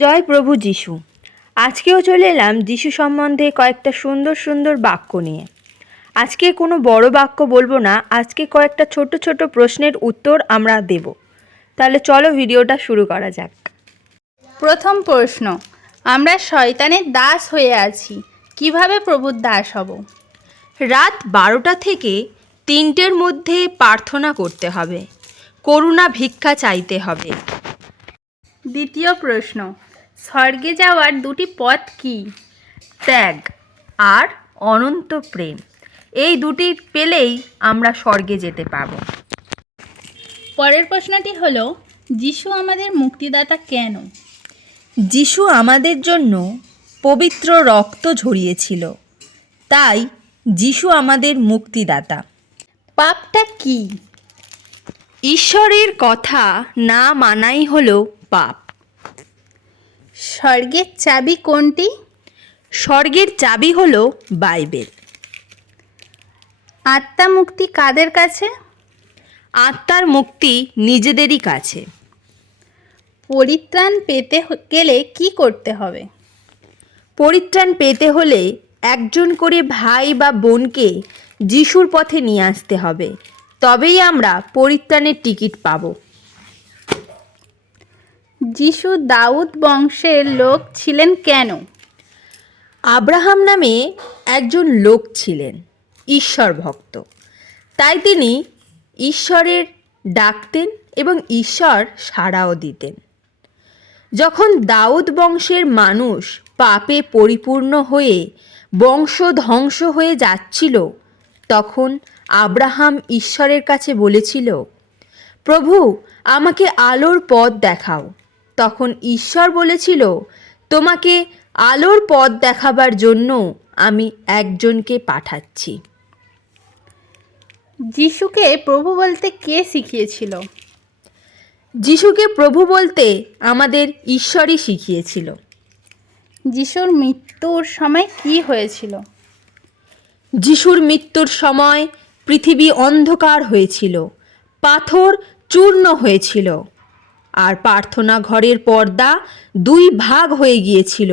জয় প্রভু যিশু। আজকেও চলে এলাম যিশু সম্বন্ধে কয়েকটা সুন্দর সুন্দর বাক্য নিয়ে। আজকে কোনো বড় বাক্য বলবো না, আজকে কয়েকটা ছোট ছোট প্রশ্নের উত্তর আমরা দেব। তাহলে চলো ভিডিওটা শুরু করা যাক। প্রথম প্রশ্ন, আমরা শয়তানের দাস হয়ে আছি, কিভাবে প্রভুর দাস হব? রাত 12টা থেকে 3টের মধ্যে প্রার্থনা করতে হবে, করুণা ভিক্ষা চাইতে হবে। দ্বিতীয় প্রশ্ন, স্বর্গে যাওয়ার দুটি পথ কি? ত্যাগ আর অনন্ত প্রেম, এই দুটি পেলেই আমরা স্বর্গে যেতে পারবো। পরের প্রশ্নটি হলো, যিশু আমাদের মুক্তিদাতা কেন? যিশু আমাদের জন্য পবিত্র রক্ত ঝরিয়েছিল, তাই যিশু আমাদের মুক্তিদাতা। পাপটা কি? ঈশ্বরের কথা না মানাই হলো পাপ। স্বর্গের চাবি কোনটি? স্বর্গের চাবি হলো বাইবেল। আত্মা মুক্তি কাদের কাছে? আত্মার মুক্তি নিজেদেরই কাছে। পরিত্রাণ পেতে গেলে কি করতে হবে? পরিত্রাণ পেতে হলে একজন করে ভাই বা বোনকে যিশুর পথে নিয়ে আসতে হবে, তবেই আমরা পরিত্রাণের টিকিট পাব। যিশু দাউদ বংশের লোক ছিলেন কেন? আব্রাহাম নামে একজন লোক ছিলেন ঈশ্বর ভক্ত, তাই তিনি ঈশ্বরের ডাকতেন এবং ঈশ্বর সাড়াও দিতেন। যখন দাউদ বংশের মানুষ পাপে পরিপূর্ণ হয়ে বংশ ধ্বংস হয়ে যাচ্ছিল, তখন আব্রাহাম ঈশ্বরের কাছে বলেছিল, প্রভু আমাকে আলোর পথ দেখাও। তখন ঈশ্বর বলেছিল, তোমাকে আলোর পথ দেখাবার জন্য আমি একজনকে পাঠাচ্ছি। যিশুকে প্রভু বলতে কে শিখিয়েছিল? যিশুকে প্রভু বলতে আমাদের ঈশ্বরই শিখিয়েছিল। যিশুর মৃত্যুর সময় কি হয়েছিল? যিশুর মৃত্যুর সময় পৃথিবী অন্ধকার হয়েছিল, পাথর চূর্ণ হয়েছিল, আর প্রার্থনা ঘরের পর্দা 2 ভাগ হয়ে গিয়েছিল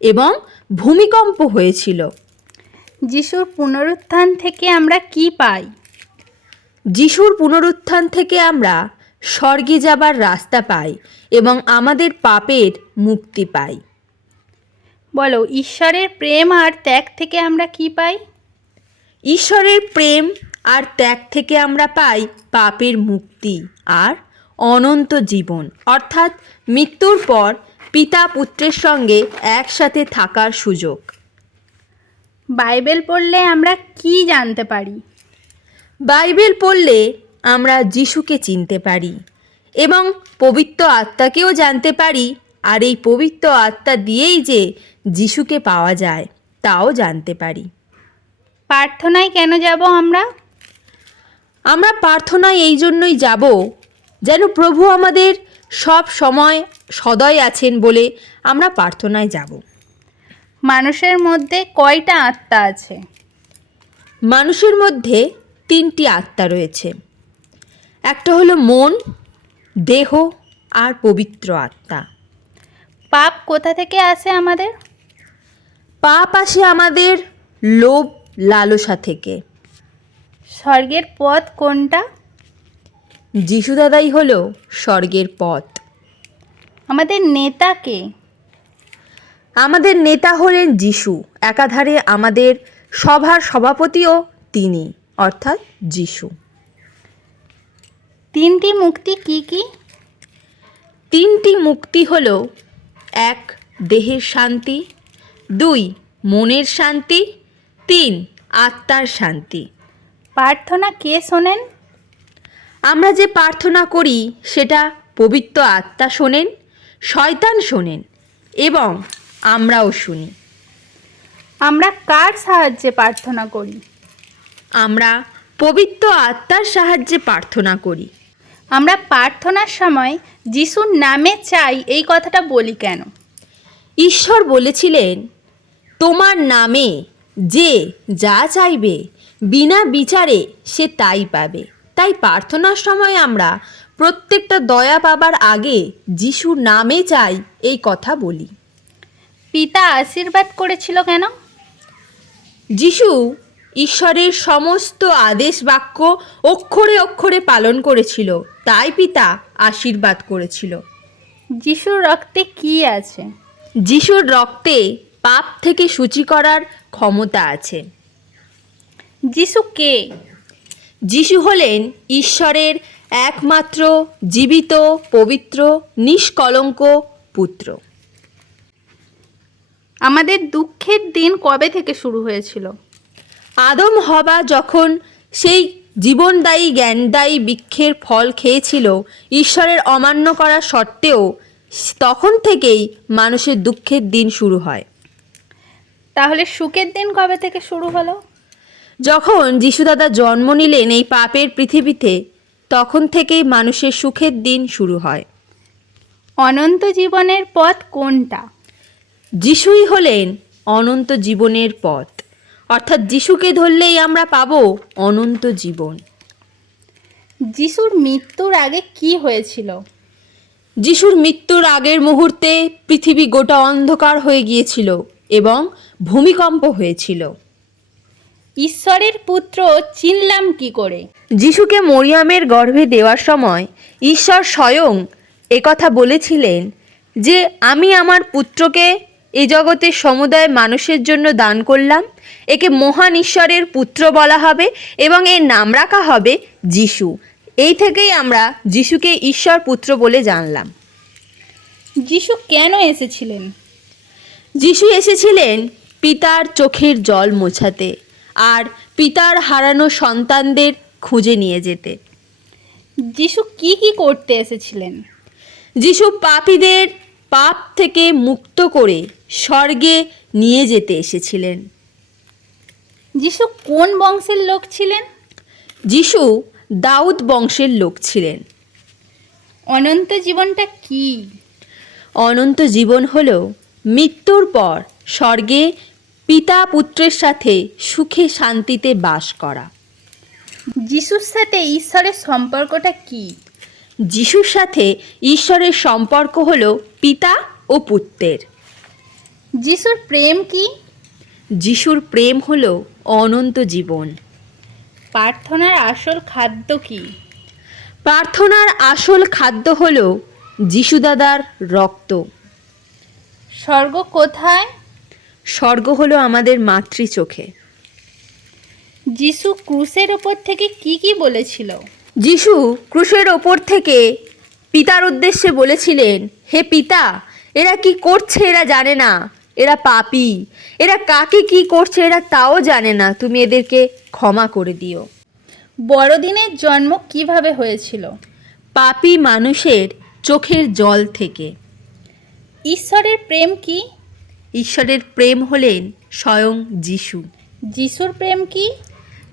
এবং ভূমিকম্প হয়েছিল। যিশুর পুনরুত্থান থেকে আমরা কি পাই? যিশুর পুনরুত্থান থেকে আমরা স্বর্গে যাবার রাস্তা পাই এবং আমাদের পাপের মুক্তি পাই। বলো, ঈশ্বরের প্রেম আর ত্যাগ থেকে আমরা কি পাই? ঈশ্বরের প্রেম আর ত্যাগ থেকে আমরা পাই পাপের মুক্তি আর অনন্ত জীবন, অর্থাৎ মৃত্যুর পর পিতা পুত্রের সঙ্গে একসাথে থাকার সুযোগ। বাইবেল পড়লে আমরা কি জানতে পারি? বাইবেল পড়লে আমরা যিশুকে চিনতে পারি এবং পবিত্র আত্মাকেও জানতে পারি, আর এই পবিত্র আত্মা দিয়েই যে যিশুকে পাওয়া যায় তাও জানতে পারি। প্রার্থনায় কেন যাব আমরা? আমরা প্রার্থনায় এই জন্যই যাব যেন প্রভু আমাদের সব সময় সদয় আছেন বলে আমরা প্রার্থনায় যাব। মানুষের মধ্যে কয়টা আত্মা আছে? মানুষের মধ্যে 3টি আত্মা রয়েছে। একটা হলো মন, দেহ আর পবিত্র আত্মা। পাপ কোথা থেকে আসে আমাদের? পাপ আসে আমাদের লোভ লালসা থেকে। স্বর্গের পথ কোনটা? যিশু দাদাই হলো স্বর্গের পথ। আমাদের নেতা কে? আমাদের নেতা হলেন যিশু, একাধারে আমাদের সভার সভাপতিও তিনি, অর্থাৎ যিশু। 3টি মুক্তি কি কি? 3টি মুক্তি হলো 1 দেহের শান্তি, 2 মনের শান্তি, 3 আত্মার শান্তি। প্রার্থনা কে শোনেন? আমরা যে প্রার্থনা করি সেটা পবিত্র আত্মা শোনেন, শয়তান শোনেন এবং আমরাও শুনি। আমরা কার সাহায্যে প্রার্থনা করি? আমরা পবিত্র আত্মার সাহায্যে প্রার্থনা করি। আমরা প্রার্থনার সময় যিশুর নামে চাই, এই কথাটা বলি কেন? ঈশ্বর বলেছিলেন, তোমার নামে যে যা চাইবে বিনা বিচারে সে তাই পাবে। তাই প্রার্থনার সময় আমরা প্রত্যেকটা দয়া পাবার আগে যিশুর নামে চাই এই কথা বলি। পিতা আশীর্বাদ করেছিল কেন? যিশু ঈশ্বরের সমস্ত আদেশ বাক্য অক্ষরে অক্ষরে পালন করেছিল, তাই পিতা আশীর্বাদ করেছিল। যিশুর রক্তে কি আছে? যিশুর রক্তে পাপ থেকে শুচি করার ক্ষমতা আছে। যিশু কে? যিশু হলেন ঈশ্বরের একমাত্র জীবিত, পবিত্র, নিষ্কলঙ্ক পুত্র। আমাদের দুঃখের দিন কবে থেকে শুরু হয়েছিল? আদম হবা যখন সেই জীবনদায়ী জ্ঞানদায়ী বৃক্ষের ফল খেয়েছিল ঈশ্বরের অমান্য করা সত্ত্বেও, তখন থেকেই মানুষের দুঃখের দিন শুরু হয়। তাহলে সুখের দিন কবে থেকে শুরু হলো? যখন যিশুদাদা জন্ম নিলেন এই পাপের পৃথিবীতে, তখন থেকেই মানুষের সুখের দিন শুরু হয়। অনন্ত জীবনের পথ কোনটা? যিশুই হলেন অনন্ত জীবনের পথ, অর্থাৎ যিশুকে ধরলেই আমরা পাবো অনন্ত জীবন। যিশুর মৃত্যুর আগে কি হয়েছিল? যিশুর মৃত্যুর আগের মুহূর্তে পৃথিবী গোটা অন্ধকার হয়ে গিয়েছিল এবং ভূমিকম্প হয়েছিল। ঈশ্বরের পুত্র চিনলাম কি করে? যিশুকে মরিয়ামের গর্ভে দেওয়ার সময় ঈশ্বর স্বয়ং একথা বলেছিলেন যে আমি আমার পুত্রকে এই জগতের সমুদায় মানুষের জন্য দান করলাম, একে মহান ঈশ্বরের পুত্র বলা হবে এবং এর নাম রাখা হবে যিশু। এই থেকেই আমরা যিশুকে ঈশ্বর পুত্র বলে জানলাম। যিশু কেন এসেছিলেন? যিশু এসেছিলেন পিতার চোখের জল মোছাতে আর পিতার হারানো সন্তানদের খুঁজে নিয়ে যেতে। যিশু কি কি করতে এসেছিলেন? যিশু পাপীদের পাপ থেকে মুক্ত করে স্বর্গে নিয়ে যেতে এসেছিলেন। যিশু কোন বংশের লোক ছিলেন? যিশু দাউদ বংশের লোক ছিলেন। অনন্ত জীবনটা কি? অনন্ত জীবন হল মৃত্যুর পর স্বর্গে পিতা পুত্রের সাথে সুখে শান্তিতে বাস করা। যিশুর সাথে ঈশ্বরের সম্পর্কটা কি? যিশুর সাথে ঈশ্বরের সম্পর্ক হল পিতা ও পুত্রের। যিশুর প্রেম কি? যিশুর প্রেম হল অনন্ত জীবন। প্রার্থনার আসল খাদ্য কি? প্রার্থনার আসল খাদ্য হল যিশুদাদার রক্ত। স্বর্গ কোথায়? স্বর্গ হলো আমাদের মাতৃ চোখে। যিশু ক্রুশের ওপর থেকে কি কি বলেছিল? যিশু ক্রুশের ওপর থেকে পিতার উদ্দেশ্যে বলেছিলেন, হে পিতা, এরা কি করছে এরা জানে না, এরা পাপী, এরা কাকে কি করছে এরা তাও জানে না, তুমি এদেরকে ক্ষমা করে দিও। বড়দিনের জন্ম কিভাবে হয়েছিল? পাপী মানুষের চোখের জল থেকে। ঈশ্বরের প্রেম কি? ঈশ্বরের প্রেম হলেন স্বয়ং যিশু। যিশুর প্রেম কি?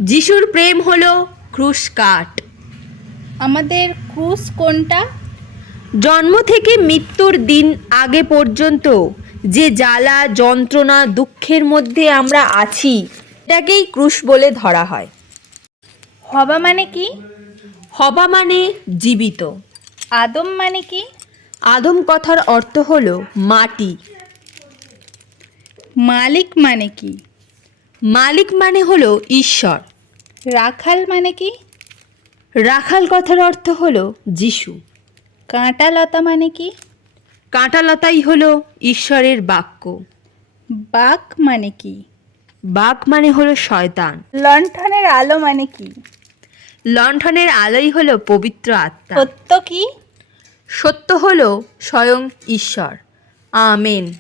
যিশুর প্রেম হলো ক্রুশ কাঠ। আমাদের ক্রুশ কোনটা? জন্ম থেকে মৃত্যুর দিন আগে পর্যন্ত যে জ্বালা যন্ত্রণা দুঃখের মধ্যে আমরা আছি, এটাকেই ক্রুশ বলে ধরা হয়। হবা মানে কি? হবা মানে জীবিত। আদম মানে কি? আদম কথার অর্থ হলো মাটি। মালিক মানে কি? মালিক মানে হলো ঈশ্বর। রাখাল মানে কি? রাখাল কথার অর্থ হলো যিশু। কাঁটা লতা মানে কি? কাঁটালতাই হলো ঈশ্বরের বাক্য। বাক মানে কি? বাঘ মানে হলো শয়তান। লণ্ঠনের আলো মানে কি? লণ্ঠনের আলোই হলো পবিত্র আত্মা। সত্য কি? সত্য হলো স্বয়ং ঈশ্বর। আমেন।